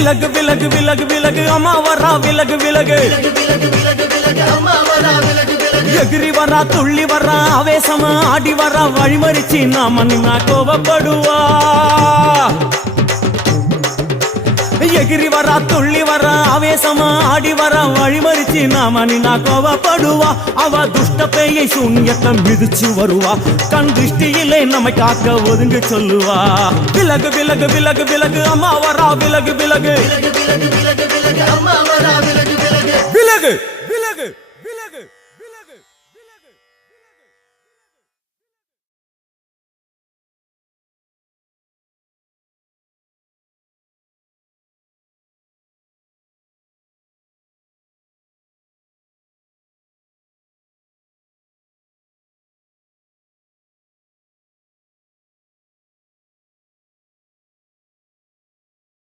விலகு விலகு விலகு விலகு அம்மா வரா விலகு விலகு எகிரி வரா துள்ளி வரா ஆவேசமா ஆடி வரா வழிமறிச்சு நாம நின்னா கோபப்படுவா எகிரி வரா துள்ளி வரா ஆவேசமா ஆடி வரா வழிமறிச்சு நாம நின்னா கோபப்படுவா அவ துஷ்ட பேயை சூன்யத்தை மிதிச்சு வருவா கண் திருஷ்டியிலே நம்மை காக்க ஒதுங்க சொல்லுவா விலகு விலகு விலகு விலகு அம்மா வரா விலகு விலகு விலகு